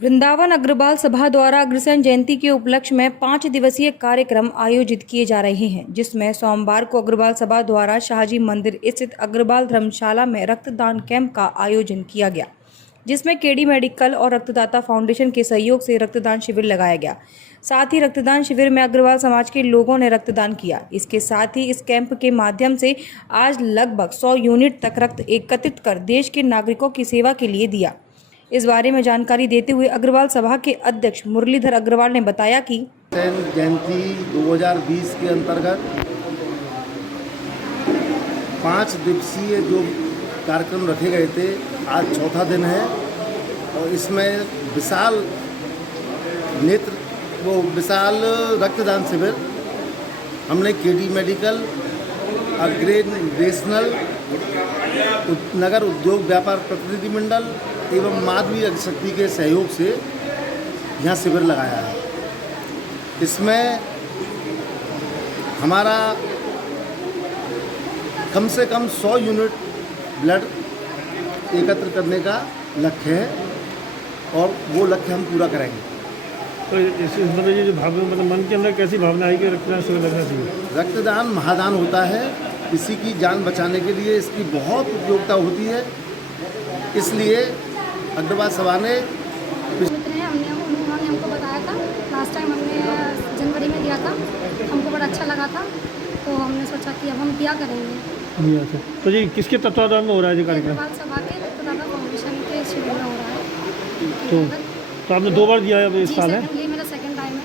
वृंदावन अग्रवाल सभा द्वारा अग्रसेन जयंती के उपलक्ष्य में 5 दिवसीय कार्यक्रम आयोजित किए जा रहे हैं, जिसमें सोमवार को अग्रवाल सभा द्वारा शाहजी मंदिर स्थित अग्रवाल धर्मशाला में रक्तदान कैंप का आयोजन किया गया, जिसमें केडी मेडिकल और रक्तदाता फाउंडेशन के सहयोग से रक्तदान शिविर लगाया गया। साथ ही रक्तदान शिविर में अग्रवाल समाज के लोगों ने रक्तदान किया। इसके साथ ही इस कैंप के माध्यम से आज लगभग 100 यूनिट तक रक्त एकत्रित कर देश के नागरिकों की सेवा के लिए दिया। इस बारे में जानकारी देते हुए अग्रवाल सभा के अध्यक्ष मुरलीधर अग्रवाल ने बताया कि अग्रसेन जयंती 2020 के अंतर्गत 5 दिवसीय जो कार्यक्रम रखे गए थे, आज चौथा दिन है और इसमें विशाल रक्तदान शिविर हमने केडी मेडिकल, अग्रसेन नेशनल, नगर उद्योग व्यापार प्रतिनिधि मंडल एवं माधवी शक्ति के सहयोग से यहाँ शिविर लगाया है। इसमें हमारा कम से कम 100 यूनिट ब्लड एकत्र करने का लक्ष्य है और वो लक्ष्य हम पूरा करेंगे। तो मतलब ये जो भावना मन के अंदर कैसी भावना आई कि रक्तदान शिविर लगना चाहिए? रक्तदान महादान होता है, किसी की जान बचाने के लिए इसकी बहुत उपयोगिता होती है। इसलिए अग्रवाल सभा ने उन्होंने हमको बताया था, लास्ट टाइम हमने जनवरी में दिया था, हमको बड़ा अच्छा लगा था, तो हमने सोचा कि अब हम क्या करेंगे। अच्छा, तो जी किसके तत्वाधान में हो रहा है ये कार्यक्रम? अग्रवाल सभा के रक्तदाता फाउंडेशन के शिविर में हो रहा है। तो आपने 2 बार दिया है इस साल? है ये मेरा सेकंड टाइम है।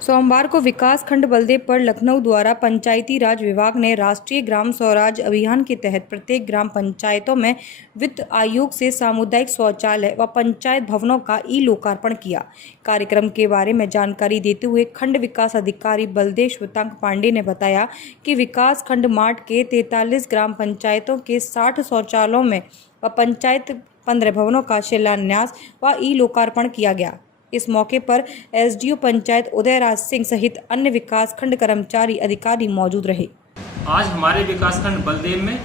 सोमवार को विकास खंड बलदेवपुर लखनऊ द्वारा पंचायती राज विभाग ने राष्ट्रीय ग्राम स्वराज अभियान के तहत प्रत्येक ग्राम पंचायतों में वित्त आयोग से सामुदायिक शौचालय व पंचायत भवनों का लोकार्पण किया। कार्यक्रम के बारे में जानकारी देते हुए खंड विकास अधिकारी बलदेव श्वेतांक पांडे ने बताया कि विकास खंड मार्ट के 43 ग्राम पंचायतों के 60 शौचालयों में व पंचायत 15 भवनों का शिलान्यास व लोकार्पण किया गया। इस मौके पर एसडीओ पंचायत उदयराज सिंह सहित अन्य विकासखंड कर्मचारी अधिकारी मौजूद रहे। आज हमारे विकासखंड बलदेव में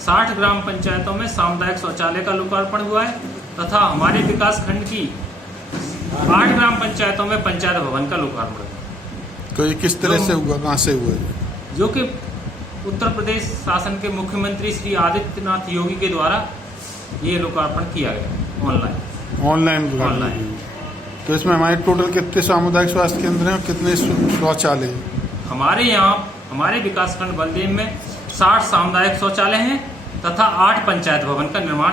60 ग्राम पंचायतों में सामुदायिक शौचालय का लोकार्पण हुआ है तथा हमारे विकासखंड की 8 ग्राम पंचायतों में पंचायत भवन का लोकार्पण हुआ। तो ये किस तरह से हुआ, कहाँ से हुआ? जो कि उत्तर प्रदेश शासन के मुख्यमंत्री श्री आदित्यनाथ योगी के द्वारा ये लोकार्पण किया गया ऑनलाइन। तो इसमें हमारे टोटल कितने सामुदायिक स्वास्थ्य केंद्र हैं और कितने शौचालय हैं? हमारे यहाँ हमारे विकासखंड बलदेव में 60 सामुदायिक शौचालय हैं तथा 8 पंचायत भवन का निर्माण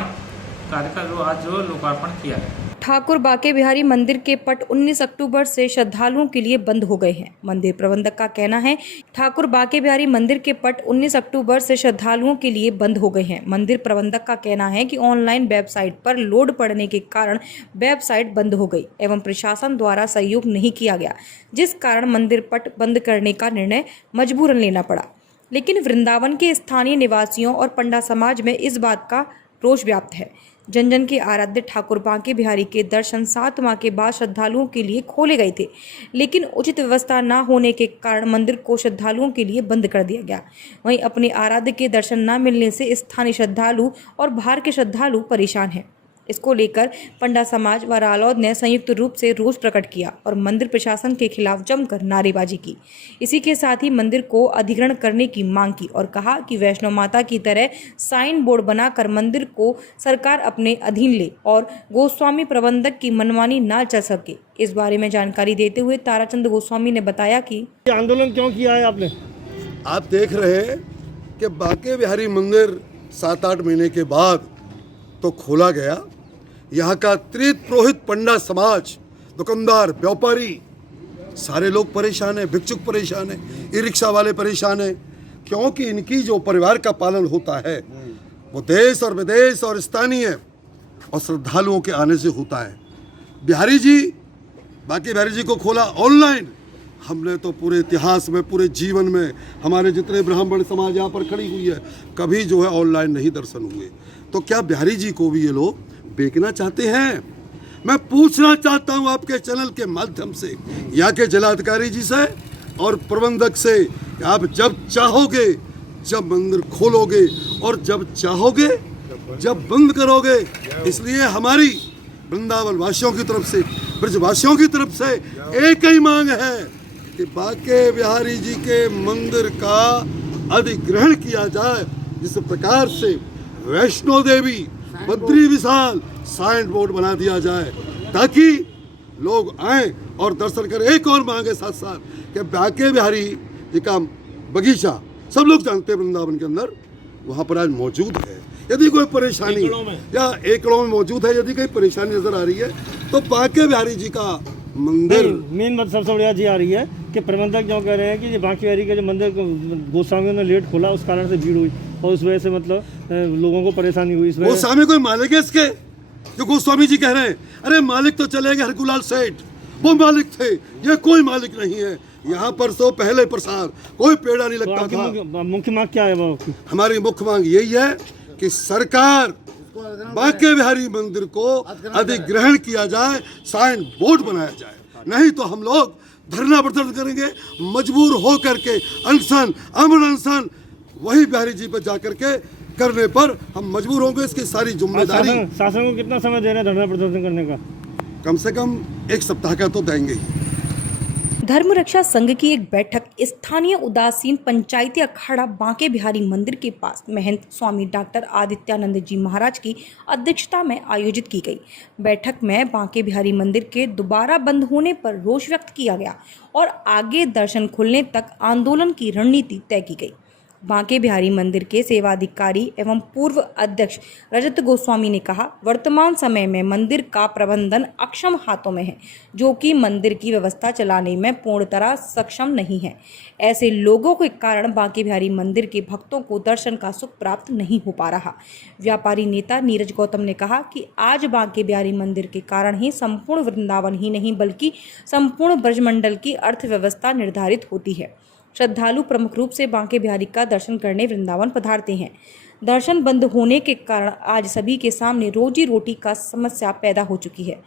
कार्य का आज लोकार्पण किया है। ठाकुर बाके बिहारी मंदिर के पट 19 अक्टूबर से श्रद्धालुओं के लिए बंद हो गए हैं। मंदिर प्रबंधक का कहना है, ठाकुर बाके बिहारी मंदिर के पट 19 अक्टूबर से श्रद्धालुओं के लिए बंद हो गए हैं। मंदिर प्रबंधक का कहना है कि ऑनलाइन वेबसाइट पर लोड पड़ने के कारण वेबसाइट बंद हो गई एवं प्रशासन द्वारा सहयोग नहीं किया गया, जिस कारण मंदिर पट बंद करने का निर्णय मजबूरन लेना पड़ा। लेकिन वृंदावन के स्थानीय निवासियों और पंडा समाज में इस बात का रोष व्याप्त है। जन जन के आराध्य ठाकुर बांके बिहारी के दर्शन 7 माह के बाद श्रद्धालुओं के लिए खोले गए थे, लेकिन उचित व्यवस्था न होने के कारण मंदिर को श्रद्धालुओं के लिए बंद कर दिया गया। वहीं अपने आराध्य के दर्शन न मिलने से स्थानीय श्रद्धालु और बाहर के श्रद्धालु परेशान हैं। इसको लेकर पंडा समाज व रालौद ने संयुक्त रूप से रोष प्रकट किया और मंदिर प्रशासन के खिलाफ जमकर नारेबाजी की। इसी के साथ ही मंदिर को अधिग्रहण करने की मांग की और कहा कि वैष्णो माता की तरह साइन बोर्ड बनाकर मंदिर को सरकार अपने अधीन ले और गोस्वामी प्रबंधक की मनमानी न चल सके। इस बारे में जानकारी देते हुए ताराचंद गोस्वामी ने बताया कि आंदोलन क्यों किया है आपने? आप देख रहे हैं कि बाके बिहारी मंदिर 7-8 महीने के बाद तो खोला गया। यहाँ का त्रित पुरोहित पंडा समाज, दुकानदार, व्यापारी सारे लोग परेशान हैं, भिक्षुक परेशान हैं, ई रिक्शा वाले परेशान हैं, क्योंकि इनकी जो परिवार का पालन होता है वो देश और विदेश और स्थानीय और श्रद्धालुओं के आने से होता है। बाकी बिहारी जी को खोला ऑनलाइन। हमने तो पूरे इतिहास में, पूरे जीवन में हमारे जितने ब्राह्मण समाज यहाँ पर खड़ी हुई है, कभी जो है ऑनलाइन नहीं दर्शन हुए। तो क्या बिहारी जी को भी ये लोग बेचना चाहते हैं? मैं पूछना चाहता हूँ आपके चैनल के माध्यम से यहाँ के जिलाधिकारी जी से और प्रबंधक से, आप जब चाहोगे जब मंदिर खोलोगे और जब चाहोगे जब बंद करोगे। इसलिए हमारी वृंदावन वासियों की तरफ से, ब्रजवासियों की तरफ से एक ही मांग है कि बांके बिहारी जी के मंदिर का अधिग्रहण किया जाए, जिस प्रकार से वैष्णो देवी, बद्री विशाल साइन बोर्ड बना दिया जाए ताकि लोग आए और दर्शन करें। एक और मांग है साथ साथ कि बांके बिहारी जी का बगीचा सब लोग जानते हैं वृंदावन के अंदर, वहाँ पर आज मौजूद है। यदि कोई परेशानी या एकड़ों में मौजूद है, यदि कोई परेशानी नजर आ रही है तो बांके बिहारी जी का मंदिर। मेन बात सबसे बढ़िया जी आ रही है कि प्रबंधक जो कह रहे हैं कि ये बांके बिहारी का जो मंदिर गोस्वामियों ने लेट खोला, उस कारण से भीड़ हुई और उस वजह से मतलब लोगों को परेशानी हुई। इस वजह गोस्वामी कोई मालिक है इसके जो गोस्वामी जी कह रहे हैं? अरे मालिक तो चले गए हरकुलाल सेठ, वो मालिक थे, ये कोई मालिक नहीं है। यहाँ पर तो पहले प्रसाद कोई पेड़ा नहीं लगता था। मुख्य मांग क्या है वो आपकी? हमारी मुख्य मांग यही है कि सरकार बांके बिहारी मंदिर को अधिग्रहण किया जाए, साइन बोर्ड बनाया जाए, नहीं तो हम लोग धरना प्रदर्शन करेंगे, मजबूर हो करके अनशन, अमर अनशन वही बिहारी जी पर जाकर के करने पर हम मजबूर होंगे। इसकी सारी जिम्मेदारी शासन को कितना समय दे रहे हैं धरना प्रदर्शन करने का? कम से कम 1 सप्ताह का तो देंगे ही। धर्म रक्षा संघ की एक बैठक स्थानीय उदासीन पंचायती अखाड़ा बांके बिहारी मंदिर के पास महंत स्वामी डॉक्टर आदित्यानंद जी महाराज की अध्यक्षता में आयोजित की गई। बैठक में बांके बिहारी मंदिर के दोबारा बंद होने पर रोष व्यक्त किया गया और आगे दर्शन खुलने तक आंदोलन की रणनीति तय की गई। बांके बिहारी मंदिर के सेवाधिकारी एवं पूर्व अध्यक्ष रजत गोस्वामी ने कहा, वर्तमान समय में मंदिर का प्रबंधन अक्षम हाथों में है, जो कि मंदिर की व्यवस्था चलाने में पूर्णतः सक्षम नहीं है। ऐसे लोगों के कारण बांके बिहारी मंदिर के भक्तों को दर्शन का सुख प्राप्त नहीं हो पा रहा। व्यापारी नेता नीरज गौतम ने कहा कि आज बांके बिहारी मंदिर के कारण ही संपूर्ण वृंदावन ही नहीं बल्कि संपूर्ण ब्रजमंडल की अर्थव्यवस्था निर्धारित होती है। श्रद्धालु प्रमुख रूप से बांके बिहारी का दर्शन करने वृंदावन पधारते हैं। दर्शन बंद होने के कारण आज सभी के सामने रोजी रोटी का समस्या पैदा हो चुकी है।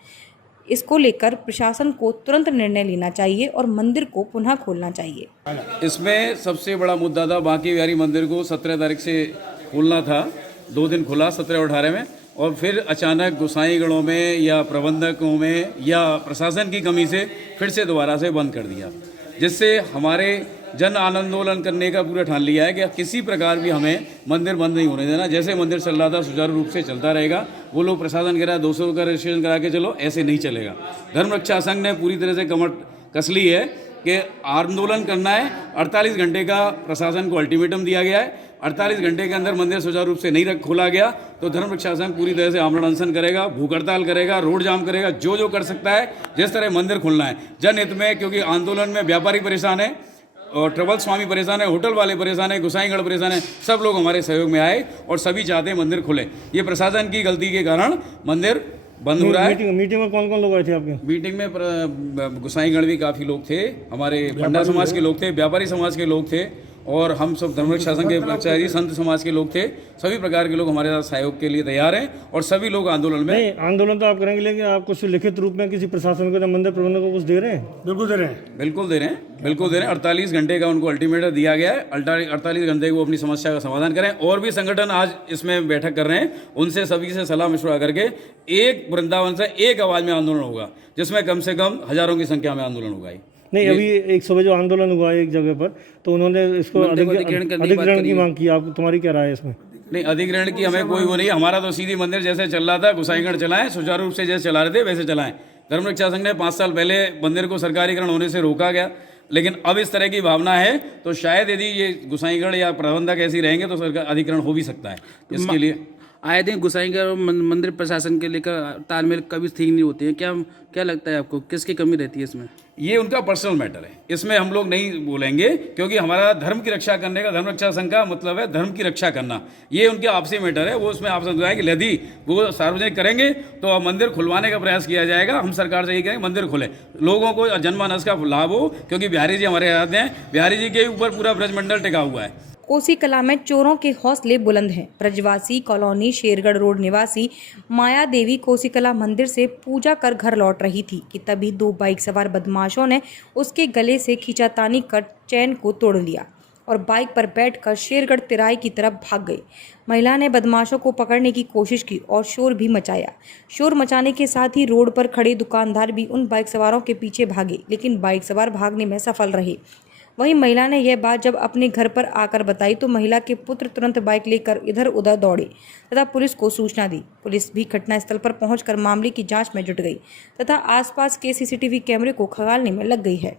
इसको लेकर प्रशासन को तुरंत निर्णय लेना चाहिए और मंदिर को पुनः खोलना चाहिए। इसमें सबसे बड़ा मुद्दा था बांके बिहारी मंदिर को 17 तारीख से खोलना था। 2 दिन खुला 17 और 18 में, और फिर अचानक गोसाईगढ़ों में या प्रबंधकों में या प्रशासन की कमी से फिर से दोबारा से बंद कर दिया, जिससे हमारे जन आंदोलन करने का पूरा ठान लिया है कि किसी प्रकार भी हमें मंदिर बंद नहीं होने देना। जैसे मंदिर चल रहा था सुचारू रूप से चलता रहेगा। वो लोग प्रशासन कह रहा है 200 का रजिस्ट्रेशन करा के चलो, ऐसे नहीं चलेगा। धर्म रक्षा संघ ने पूरी तरह से कमर कस ली है कि आंदोलन करना है। 48 घंटे का प्रशासन को अल्टीमेटम दिया गया है। 48 घंटे के अंदर मंदिर सुचारू रूप से नहीं खोला गया तो धर्म रक्षा संघ पूरी तरह से आमरण अनशन करेगा, भूख हड़ताल करेगा, रोड जाम करेगा, जो कर सकता है। जिस तरह मंदिर खुलना है जनहित में, क्योंकि आंदोलन में व्यापारी परेशान है और ट्रबल स्वामी परेशान है, होटल वाले परेशान है, गोसाईगढ़ परेशान है, सब लोग हमारे सहयोग में आए और सभी चाहते हैं मंदिर खुले। ये प्रशासन की गलती के कारण मंदिर बंद हो रहा है। मीटिंग में कौन कौन लोग आए थे आपके? मीटिंग में गोसाईगढ़ भी काफ़ी लोग थे, हमारे पंडा समाज के लोग थे, व्यापारी समाज के लोग थे और हम सब धर्म रक्षा संघ के प्रचारी संत समाज के लोग थे। सभी प्रकार के लोग हमारे साथ सहयोग के लिए तैयार हैं और सभी लोग आंदोलन में। नहीं, आंदोलन तो आप करेंगे, लेकिन आप कुछ लिखित रूप में किसी प्रशासन को, मंदिर प्रबंधन को कुछ दे रहे हैं? बिल्कुल दे रहे हैं, बिल्कुल दे रहे हैं, बिल्कुल दे रहे हैं। 48 घंटे का उनको अल्टीमेटम दिया गया है। 48 घंटे को अपनी समस्या का समाधान करें। और भी संगठन आज इसमें बैठक कर रहे हैं, उनसे सभी से सलाह मशवरा करके एक वृंदावन से एक आवाज में आंदोलन होगा, जिसमें कम से कम हजारों की संख्या में आंदोलन होगा। नहीं, अभी एक सुबह जो आंदोलन हुआ एक जगह पर, तो उन्होंने इसको अधिग्रहण की मांग की। आप तुम्हारी क्या राय है इसमें? नहीं, अधिग्रहण की हमें कोई वो नहीं। हमारा तो सीधी मंदिर जैसे चल रहा था, गोसाईगढ़ चलाएं, सुचारू रूप से जैसे चला रहे थे वैसे चलाएं। धर्म रक्षा संघ ने 5 साल पहले मंदिर को सरकारीकरण होने से रोका गया, लेकिन अब इस तरह की भावना है तो शायद यदि ये गोसाईगढ़ या प्रबंधक ऐसी रहेंगे तो सरकार अधिग्रहण हो भी सकता है। इसके लिए आए दिन गोसाईगढ़ और मंदिर प्रशासन के लेकर तालमेल कभी ठीक नहीं होती है। क्या लगता है आपको, किसकी कमी रहती है इसमें? ये उनका पर्सनल मैटर है, इसमें हम लोग नहीं बोलेंगे, क्योंकि हमारा धर्म की रक्षा करने का, धर्म रक्षा संघ का मतलब है धर्म की रक्षा करना। ये उनके आपसी मैटर है, वो उसमें आपसे बताया कि यदि वो सार्वजनिक करेंगे तो मंदिर खुलवाने का प्रयास किया जाएगा। हम सरकार से यही करेंगे मंदिर खुले, लोगों को जनमानस का लाभ हो, क्योंकि बिहारी जी हमारे याद हैं, बिहारी जी के ऊपर पूरा ब्रजमंडल टिका हुआ है। कोसी कला में चोरों के हौसले बुलंद हैं। ब्रजवासी कॉलोनी शेरगढ़ रोड निवासी माया देवी कोसी कला मंदिर से पूजा कर घर लौट रही थी कि तभी 2 बाइक सवार बदमाशों ने उसके गले से खींचातानी कर चैन को तोड़ लिया और बाइक पर बैठकर शेरगढ़ तिराई की तरफ भाग गई। महिला ने बदमाशों को पकड़ने की कोशिश की और शोर भी मचाया। शोर मचाने के साथ ही रोड पर खड़े दुकानदार भी उन बाइक सवारों के पीछे भागे, लेकिन बाइक सवार भागने में सफल रहे। वहीं महिला ने यह बात जब अपने घर पर आकर बताई तो महिला के पुत्र तुरंत बाइक लेकर इधर उधर दौड़े तथा पुलिस को सूचना दी। पुलिस भी घटनास्थल पर पहुंचकर मामले की जांच में जुट गई तथा आसपास के सीसीटीवी कैमरे को खंगालने में लग गई है।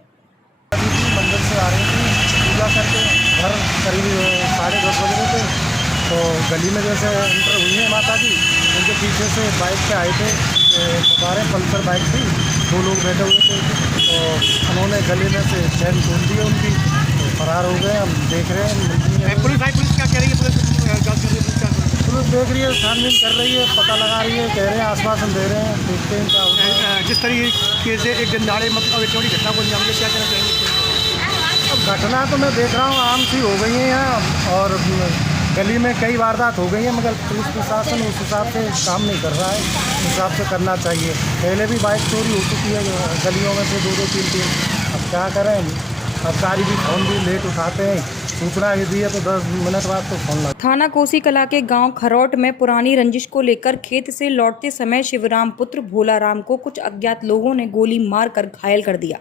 मंदिर से आ रही थी पूजा करके घर करीब 10:30 बज रहे थे, तो गली में जैसे एंटर हुई है माता जी, उनके पीछे से बाइक पे आए थे, बारह पल्सर बाइक थी, 2 लोग बैठे हुए थे, तो उन्होंने गले में से चैन खोल दी उनकी, तो फरार हो गए। हम देख रहे हैं पुलिस क्या कह रही है, पुलिस देख रही है, छानबीन कर रही है, पता लगा रही है, कह रहे हैं, आश्वासन दे रहे हैं, देखते हैं क्या होता है। जिस तरीके से एक दिन दाड़े मतलब एक बड़ी घटना को अंजाम दिया, क्या कहना चाहेंगे? अब घटना तो मैं देख रहा हूँ आम सी हो गई है यहाँ, और गली में कई वारदात हो गई हैं, मगर पुलिस प्रशासन उस हिसाब से काम नहीं कर रहा है, उस हिसाब से करना चाहिए। पहले भी बाइक चोरी हो चुकी है गलियों में से 2-2, 3-3। अब क्या करें, सरकारी भी फोन भी लेट उठाते हैं, सूचना दी है तो 10 मिनट बाद तो फोन लगा। थाना कोसी कला के गांव खरौट में पुरानी रंजिश को लेकर खेत से लौटते समय शिवराम पुत्र भोलाराम को कुछ अज्ञात लोगों ने गोली मारकर घायल कर दिया।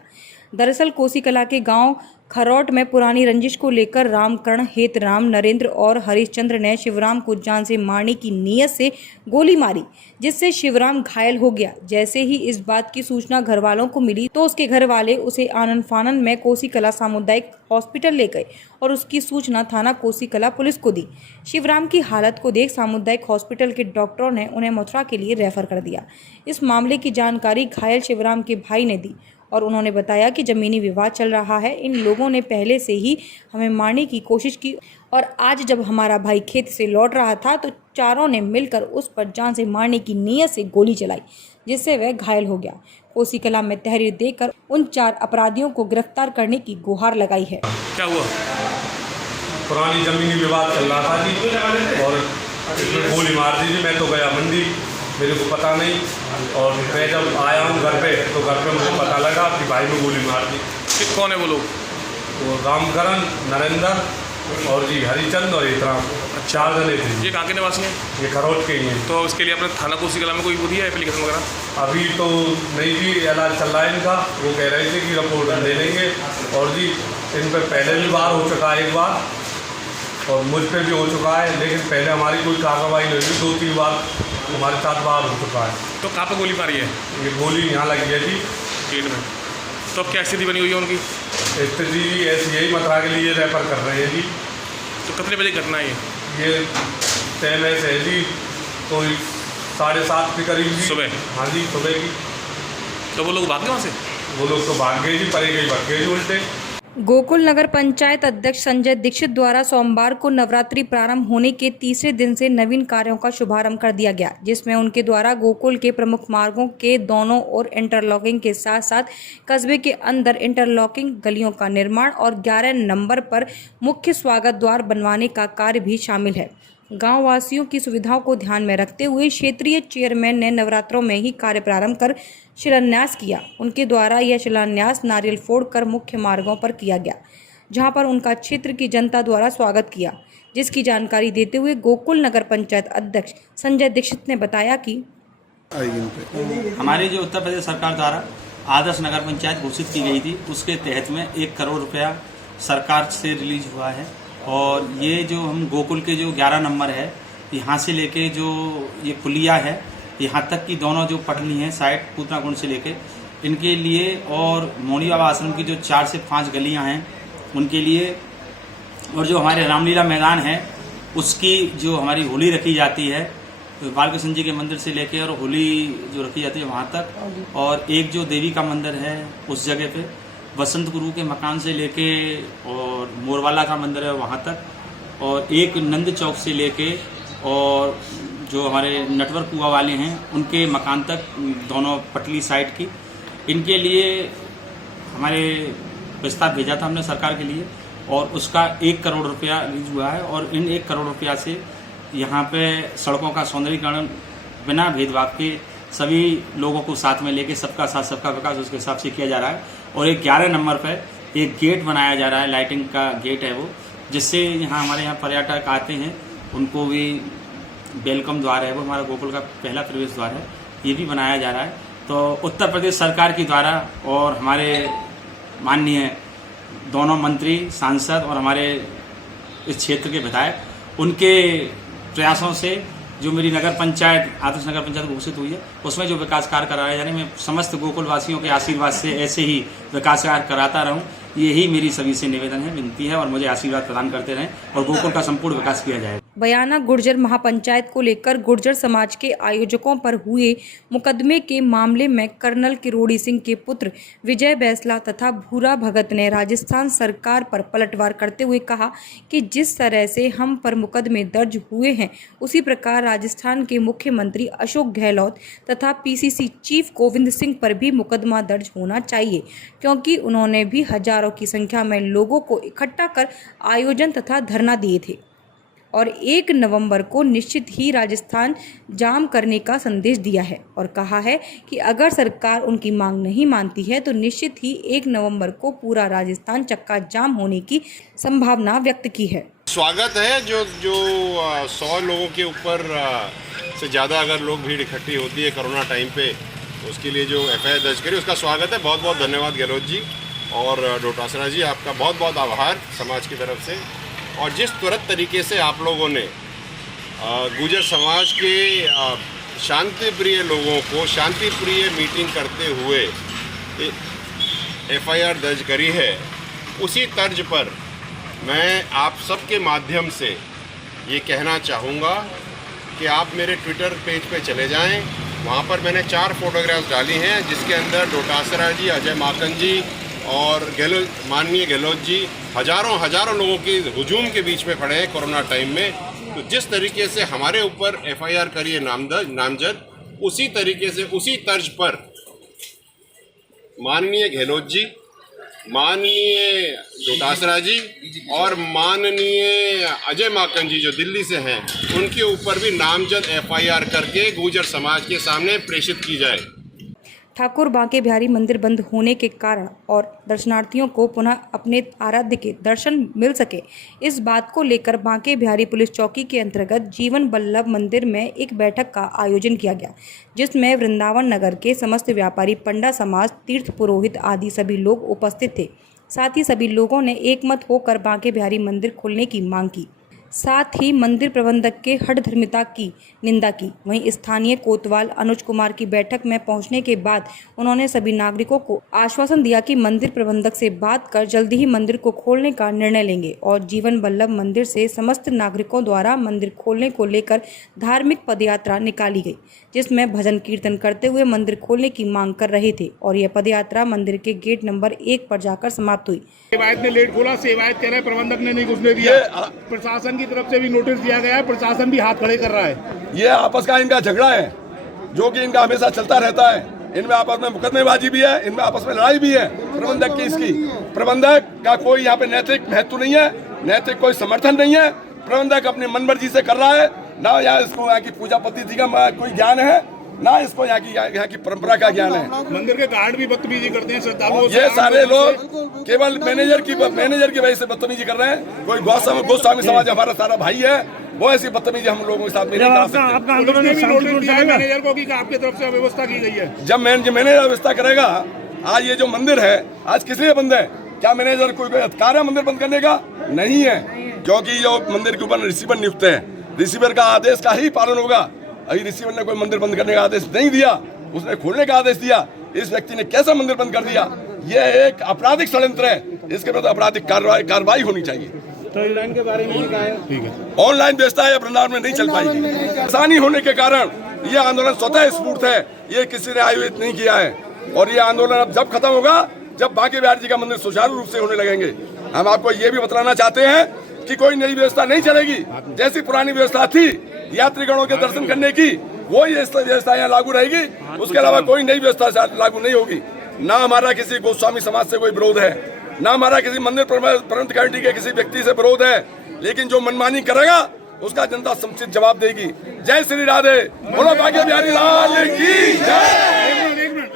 दरअसल कोसी कला के गांव खरौट में पुरानी रंजिश को लेकर रामकर्ण, हेतराम, नरेंद्र और हरिश्चंद्र ने शिवराम को जान से मारने की नीयत से गोली मारी, जिससे शिवराम घायल हो गया। जैसे ही इस बात की सूचना घर वालों को मिली तो उसके घर वाले उसे आनन फानन में कोसी कला सामुदायिक हॉस्पिटल ले गए और उसकी सूचना थाना कोसी कला पुलिस को दी। शिवराम की हालत को देख सामुदायिक हॉस्पिटल के डॉक्टरों ने उन्हें मथुरा के लिए रेफर कर दिया। इस मामले की जानकारी घायल शिवराम के भाई ने दी और उन्होंने बताया कि जमीनी विवाद चल रहा है, इन लोगों ने पहले से ही हमें मारने की कोशिश की और आज जब हमारा भाई खेत से लौट रहा था तो चारों ने मिलकर उस पर जान से मारने की नीयत से गोली चलाई, जिससे वह घायल हो गया। कोसी कला में तहरीर देकर उन 4 अपराधियों को गिरफ्तार करने की गुहार लगाई है। क्या हुआ? पुरानी जमीनी विवाद चल रहा था जी, और इसमें गोली मार दी जी। मैं तो गया मंडी, मेरे को पता नहीं, और मैं जब आया हूँ घर पे तो घर पे मुझे पता लगा कि भाई में गोली मार दी। कौन है वो लोग? वो रामकरण, नरेंद्र और जी हरिचंद और हेतराम, 4 जने थे। ये कहाँ के निवासी हैं? ये खरौट के ही हैं। तो इसके लिए अपने थाना कोसी कला में कोई वो दिया है एप्लीकेशन वगैरह? अभी तो नहीं जी, इलाज चल रहा है इनका। वो कह रहे थे कि रिपोर्ट दे देंगे, और जी इन पर पहले भी बार हो चुका है, एक बार, और मुझ पर भी हो चुका है, लेकिन पहले हमारी कोई कार्रवाई नहीं हुई। 2-3 बार हमारे साथ बार हो चुका है। तो कहाँ पे गोली मारी है? ये गोली यहाँ लगी है जी, पेट में। तो अब क्या स्थिति बनी हुई है उनकी? स्थिति ऐसी यही मथुरा के लिए रेफर कर रहे हैं जी। तो कितने बजे घटना है ये टाइम ऐसे है जी, तो 7:30 के करीब जी। सुबह? हाँ जी, सुबह की। तो वो लोग भाग गए वहाँ से? वो लोग तो भाग गए जी, परे गई भाग गए जी उल्टे। गोकुल नगर पंचायत अध्यक्ष संजय दीक्षित द्वारा सोमवार को नवरात्रि प्रारंभ होने के तीसरे दिन से नवीन कार्यों का शुभारंभ कर दिया गया, जिसमें उनके द्वारा गोकुल के प्रमुख मार्गों के दोनों ओर इंटरलॉकिंग के साथ साथ कस्बे के अंदर इंटरलॉकिंग गलियों का निर्माण और 11 नंबर पर मुख्य स्वागत द्वार बनवाने का कार्य भी शामिल है। गांव वासियों की सुविधाओं को ध्यान में रखते हुए क्षेत्रीय चेयरमैन ने नवरात्रों में ही कार्य प्रारंभ कर शिलान्यास किया। उनके द्वारा यह शिलान्यास नारियल फोड़कर मुख्य मार्गों पर किया गया, जहां पर उनका क्षेत्र की जनता द्वारा स्वागत किया, जिसकी जानकारी देते हुए गोकुल नगर पंचायत अध्यक्ष संजय दीक्षित ने बताया कि हमारे जो उत्तर प्रदेश सरकार द्वारा आदर्श नगर पंचायत घोषित की गई थी, उसके तहत में 1 करोड़ रुपया सरकार से रिलीज हुआ है। और ये जो हम गोकुल के जो 11 नंबर है, यहाँ से लेके जो ये पुलिया है, यहाँ तक की दोनों जो पटली हैं साइड पूतनाकुंड से लेके, इनके लिए, और मोनी बाबा आश्रम की जो 4 से 5 गलियाँ हैं उनके लिए, और जो हमारे रामलीला मैदान है उसकी जो हमारी होली रखी जाती है बालकृष्ण जी के मंदिर से लेके, और होली जो रखी जाती है वहाँ तक, और एक जो देवी का मंदिर है उस जगह पे, बसंत गुरु के मकान से लेके और मोरवाला का मंदिर है वहाँ तक, और एक नंद चौक से लेके और जो हमारे नटवर कुआ वाले हैं उनके मकान तक, दोनों पटली साइड की, इनके लिए हमारे प्रस्ताव भेजा था हमने सरकार के लिए, और उसका 1 करोड़ रुपया रिलीज हुआ है। और इन 1 करोड़ रुपया से यहाँ पे सड़कों का सौंदर्यीकरण बिना भेदभाव के सभी लोगों को साथ में लेके सबका साथ सबका विकास उसके हिसाब से किया जा रहा है। और एक 11 नंबर पर एक गेट बनाया जा रहा है, लाइटिंग का गेट है वो, जिससे यहाँ हमारे यहाँ पर्यटक आते हैं उनको भी वेलकम द्वार है, वो हमारा गोकुल का पहला प्रवेश द्वार है, ये भी बनाया जा रहा है। तो उत्तर प्रदेश सरकार के द्वारा और हमारे माननीय दोनों मंत्री, सांसद और हमारे इस क्षेत्र के विधायक, उनके प्रयासों से जो मेरी नगर पंचायत, आदर्श नगर पंचायत घोषित हुई है, उसमें जो विकास कार्य कराए जा रहे हैं, मैं समस्त गोकुल वासियों के आशीर्वाद से ऐसे ही विकास कार्य कराता रहूं, यही मेरी सभी से निवेदन है, विनती है, और मुझे आशीर्वाद प्रदान करते रहें और गोकुल का संपूर्ण विकास किया जाए। बयाना गुर्जर महापंचायत को लेकर गुर्जर समाज के आयोजकों पर हुए मुकदमे के मामले में कर्नल किरोड़ी सिंह के पुत्र विजय बैसला तथा भूरा भगत ने राजस्थान सरकार पर पलटवार करते हुए कहा कि जिस तरह से हम पर मुकदमे दर्ज हुए हैं, उसी प्रकार राजस्थान के मुख्यमंत्री अशोक गहलोत तथा पीसीसी चीफ गोविंद सिंह पर भी मुकदमा दर्ज होना चाहिए, क्योंकि उन्होंने भी हजारों की संख्या में लोगों को इकट्ठा कर आयोजन तथा धरना दिए थे और 1 नवंबर को निश्चित ही राजस्थान जाम करने का संदेश दिया है और कहा है कि अगर सरकार उनकी मांग नहीं मानती है तो निश्चित ही 1 नवंबर को पूरा राजस्थान चक्का जाम होने की संभावना व्यक्त की है। स्वागत है जो 100 लोगों के ऊपर से ज़्यादा अगर लोग भीड़ इकट्ठी होती है कोरोना टाइम पे, उसके लिए जो FIR दर्ज करी उसका स्वागत है। बहुत बहुत धन्यवाद गहलोत जी और डोटासरा जी, आपका बहुत बहुत आभार समाज की तरफ से। और जिस त्वरित तरीके से आप लोगों ने गुर्जर समाज के शांति प्रिय लोगों को शांति प्रिय मीटिंग करते हुए FIR दर्ज करी है, उसी तर्ज पर मैं आप सबके माध्यम से ये कहना चाहूँगा कि आप मेरे ट्विटर पेज पे चले जाएं। वहाँ पर मैंने 4 फोटोग्राफ्स डाली हैं, जिसके अंदर डोटासरा जी, अजय माकन जी और माननीय गहलोत जी हजारों लोगों के हुजूम के बीच में खड़े हैं कोरोना टाइम में। तो जिस तरीके से हमारे ऊपर FIR करी है नामजद, उसी तरीके से उसी तर्ज पर माननीय गहलोत जी, माननीय डोटासरा जी और माननीय अजय माकन जी जो दिल्ली से हैं, उनके ऊपर भी नामजद FIR करके गुर्जर समाज के सामने प्रेषित की जाए। ठाकुर बांके बिहारी मंदिर बंद होने के कारण और दर्शनार्थियों को पुनः अपने आराध्य के दर्शन मिल सके, इस बात को लेकर बांके बिहारी पुलिस चौकी के अंतर्गत जीवन बल्लभ मंदिर में एक बैठक का आयोजन किया गया, जिसमें वृंदावन नगर के समस्त व्यापारी, पंडा समाज, तीर्थ पुरोहित आदि सभी लोग उपस्थित थे। साथ ही सभी लोगों ने एकमत होकर बांके बिहारी मंदिर खोलने की मांग की। साथ ही मंदिर प्रबंधक के हठधर्मिता की निंदा की। वहीं स्थानीय कोतवाल अनुज कुमार की बैठक में पहुंचने के बाद उन्होंने सभी नागरिकों को आश्वासन दिया कि मंदिर प्रबंधक से बात कर जल्दी ही मंदिर को खोलने का निर्णय लेंगे और जीवन बल्लभ मंदिर से समस्त नागरिकों द्वारा मंदिर खोलने को लेकर धार्मिक पदयात्रा निकाली गई, जिसमें भजन कीर्तन करते हुए मंदिर खोलने की मांग कर रहे थे और यह पदयात्रा मंदिर के गेट नंबर 1 पर जाकर समाप्त हुई। सेवायत ने लेट खोला, सेवायत कह रहे हैं प्रबंधक ने नहीं घुसने दिया, प्रशासन की तरफ से भी नोटिस दिया गया है, प्रशासन भी हाथ खड़े कर रहा है। ये आपस का इनका झगड़ा है जो कि इनका हमेशा चलता रहता है। इनमें आपस में मुकदमेबाजी भी है, इनमें आपस में लड़ाई भी है प्रबंधक की। इसकी प्रबंधक का कोई यहाँ पे नैतिक महत्व नहीं है, नैतिक कोई समर्थन नहीं है। प्रबंधक अपनी मनमर्जी से कर रहा है, ना यहाँ इसको यहाँ की पूजा पद्धति का कोई ज्ञान है, ना इसको यहाँ की परंपरा का ज्ञान है। मंदिर के गार्ड भी बदतमीजी करते हैं श्रद्धालुओं से। ये सारे लोग केवल मैनेजर की वजह से बदतमीजी कर रहे हैं। कोई गोस्वामी समाज हमारा सारा भाई है, वो ऐसी बदतमीजी हम लोगों के साथ नहीं करा सकते। मैनेजर को कि आपकी तरफ से व्यवस्था की गई है। जब मैनेजर व्यवस्था करेगा, आज ये जो मंदिर है आज किस लिए बंद है? क्या मैनेजर कोई अधिकार है मंदिर बंद करने का? नहीं है, क्योंकि जो मंदिर के ऊपर रिसीवर नियुक्त है, रिसीवर का आदेश का ही पालन होगा। अभी रिसीवर ने कोई मंदिर बंद करने का आदेश नहीं दिया, उसने खोलने का आदेश दिया। इस व्यक्ति ने कैसा मंदिर बंद कर दिया? यह एक आपराधिक षड्यंत्र है, इसके विरुद्ध आपराधिक कार्रवाई होनी चाहिए। तो ऑनलाइन के बारे में क्या है? ठीक है, ऑनलाइन व्यवस्था है वृंदावन में नहीं चल पाएगी। आसानी होने के कारण ये आंदोलन स्वतः स्फूर्त है, ये किसी ने आयोजित नहीं किया है। और ये आंदोलन अब जब खत्म होगा, जब बांके बिहारी जी का मंदिर सुचारू रूप से होने लगेंगे। हम आपको ये भी बताना चाहते हैं कि कोई नई व्यवस्था नहीं चलेगी। जैसी पुरानी व्यवस्था थी यात्रीगणों के दर्शन करने की, वो ये व्यवस्था यहाँ लागू रहेगी। उसके अलावा कोई नई व्यवस्था लागू नहीं होगी। ना हमारा किसी गोस्वामी समाज से कोई विरोध है, ना हमारा किसी मंदिर प्रबंधन कमेटी के किसी व्यक्ति से विरोध है, लेकिन जो मनमानी करेगा उसका जनता समुचित जवाब देगी। जय श्री राधे, बोलो बांके बिहारी लाल की जय।